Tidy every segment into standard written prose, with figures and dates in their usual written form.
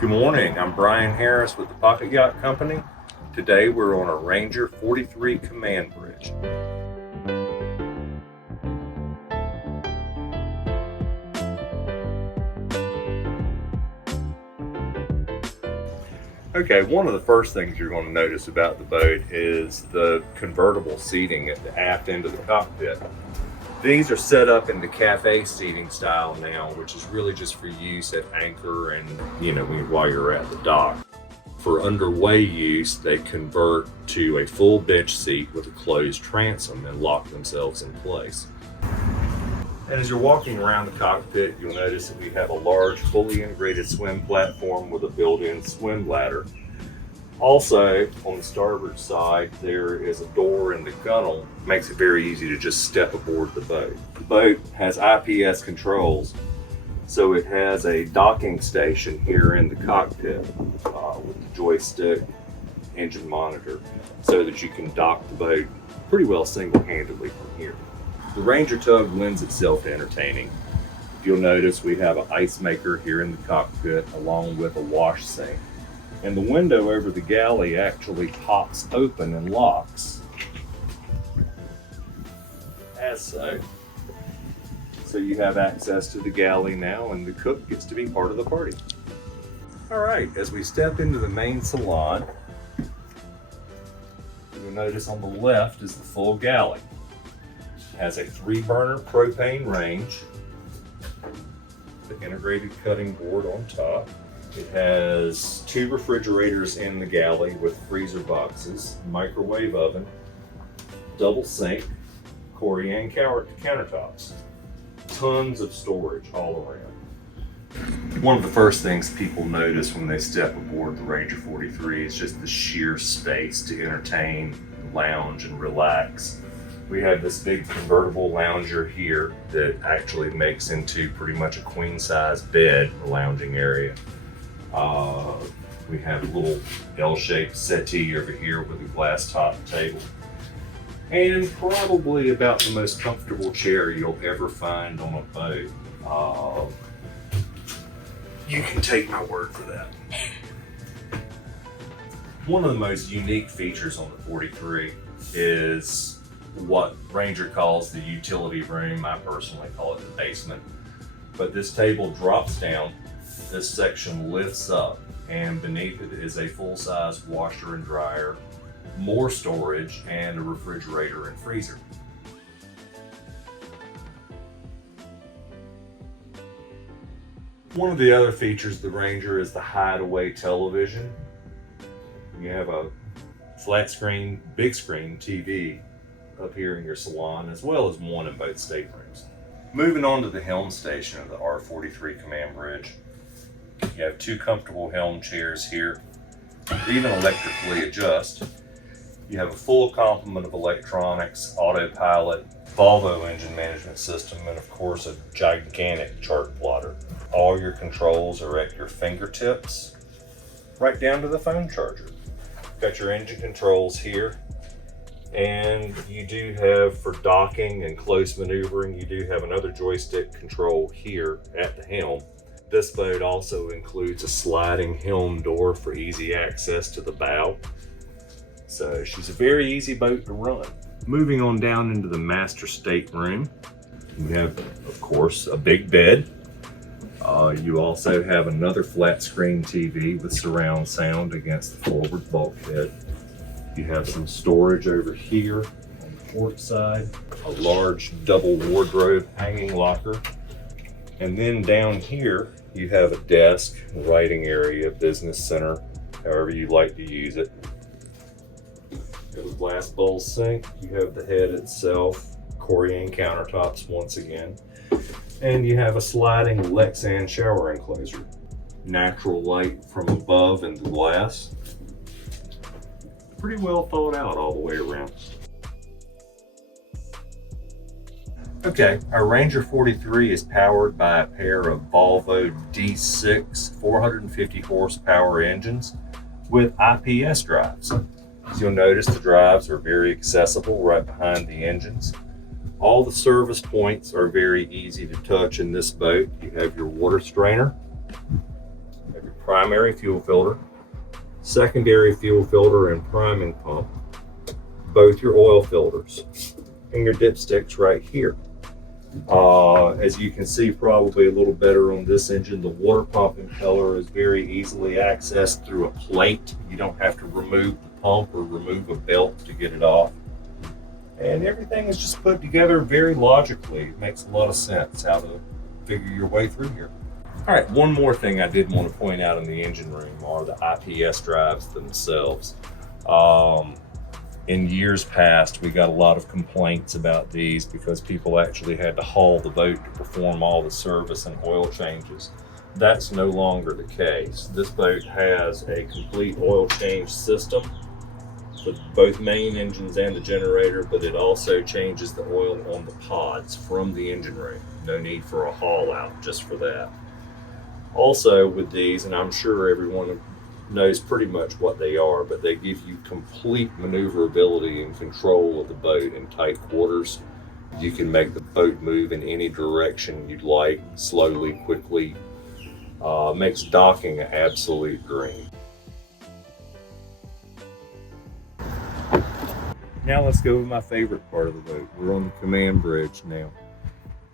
Good morning, I'm Bryan Harris with the Pocket Yacht Company. Today we're on a Ranger 43 command bridge. Okay, one of the first things you're going to notice about the boat is the convertible seating at the aft end of the cockpit. These are set up in the cafe seating style now, which is really just for use at anchor and, while you're at the dock. For underway use, they convert to a full bench seat with a closed transom and lock themselves in place. And as you're walking around the cockpit, you'll notice that we have a large, fully integrated swim platform with a built-in swim ladder. Also, on the starboard side, there is a door in the gunnel. Makes it very easy to just step aboard the boat. The boat has IPS controls, so it has a docking station here in the cockpit with the joystick, engine monitor, so that you can dock the boat pretty well single-handedly from here. The Ranger tug lends itself to entertaining. If you'll notice, we have an ice maker here in the cockpit along with a wash sink. And the window over the galley actually pops open and locks as so. So you have access to the galley now, and the cook gets to be part of the party. All right, as we step into the main salon, you'll notice on the left is the full galley. It has a 3-burner propane range, the integrated cutting board on top. It has 2 refrigerators in the galley with freezer boxes, microwave oven, double sink, Corian countertops. Tons of storage all around. One of the first things people notice when they step aboard the Ranger 43 is just the sheer space to entertain, lounge, and relax. We have this big convertible lounger here that actually makes into pretty much a queen-size bed, the lounging area. We have a little L-shaped settee over here with a glass top table. And probably about the most comfortable chair you'll ever find on a boat. You can take my word for that. One of the most unique features on the 43 is what Ranger calls the utility room. I personally call it the basement. But this table drops down, this section lifts up, and beneath it is a full-size washer and dryer, more storage, and a refrigerator and freezer. One of the other features of the Ranger is the hideaway television. You have a flat screen, big screen TV up here in your salon, as well as one in both staterooms. Moving on to the Helm Station of the R-43 command bridge. You have 2 comfortable helm chairs here, even electrically adjust. You have a full complement of electronics, autopilot, Volvo engine management system, and of course a gigantic chart plotter. All your controls are at your fingertips, right down to the phone charger. Got your engine controls here, and you do have, for docking and close maneuvering, you do have another joystick control here at the helm. This boat also includes a sliding helm door for easy access to the bow. So she's a very easy boat to run. Moving on down into the master stateroom, you have, of course, a big bed. You also have another flat screen TV with surround sound against the forward bulkhead. You have some storage over here on the port side, a large double wardrobe hanging locker. And then down here, you have a desk, writing area, business center, however you like to use it. You have a glass bowl sink. You have the head itself, Corian countertops once again. And you have a sliding Lexan shower enclosure. Natural light from above in the glass. Pretty well thought out all the way around. Okay, our Ranger 43 is powered by a pair of Volvo D6 450 horsepower engines with Ips drives. As you'll notice, the drives are very accessible right behind the engines. All the service points are very easy to touch in this boat. You have your water strainer, you have your primary fuel filter, secondary fuel filter and priming pump, both your oil filters, and your dipsticks right here. As you can see probably a little better on this engine, the water pump impeller is very easily accessed through a plate. You don't have to remove the pump or remove a belt to get it off. And everything is just put together very logically. It makes a lot of sense how to figure your way through here. All right, one more thing I did want to point out in the engine room are the Ips drives themselves. In years past, we got a lot of complaints about these because people actually had to haul the boat to perform all the service and oil changes. That's no longer the case. This boat has a complete oil change system for both main engines and the generator, but it also changes the oil on the pods from the engine room. No need for a haul out just for that. Also with these, and I'm sure everyone knows pretty much what they are, but they give you complete maneuverability and control of the boat in tight quarters. You can make the boat move in any direction you'd like, slowly, quickly. Makes docking an absolute dream. Now let's go with my favorite part of the boat. We're on the command bridge now.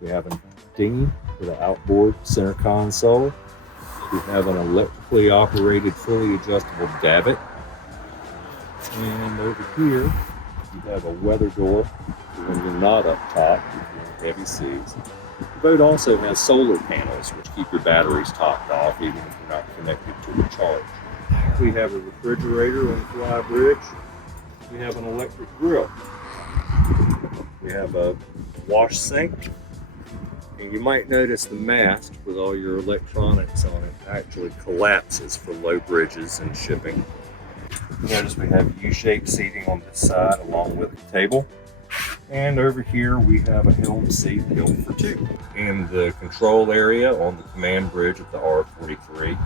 We have a dinghy with an outboard center console. We have an electrically operated, fully adjustable davit. And over here, you have a weather door when you're not up top, if you're in heavy seas. The boat also has solar panels, which keep your batteries topped off, even if you're not connected to a charge. We have a refrigerator on the fly bridge. We have an electric grill. We have a wash sink. And you might notice the mast with all your electronics on it actually collapses for low bridges and shipping. Notice we have U-shaped seating on this side along with the table. And over here we have a Helm seat built for two. In the control area on the command bridge of the R-43,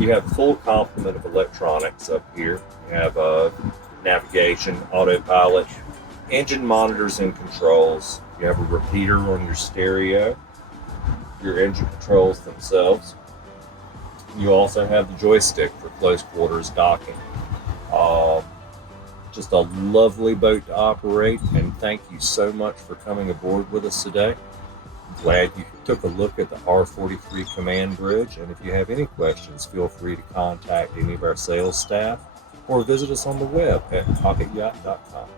you have a full complement of electronics up here. You have navigation, autopilot, engine monitors and controls. You have a repeater on your stereo, your engine controls themselves. You also have the joystick for close quarters docking. Just a lovely boat to operate, and thank you so much for coming aboard with us today. I'm glad you took a look at the R-43 command bridge, and if you have any questions, feel free to contact any of our sales staff or visit us on the web at pocketyacht.com.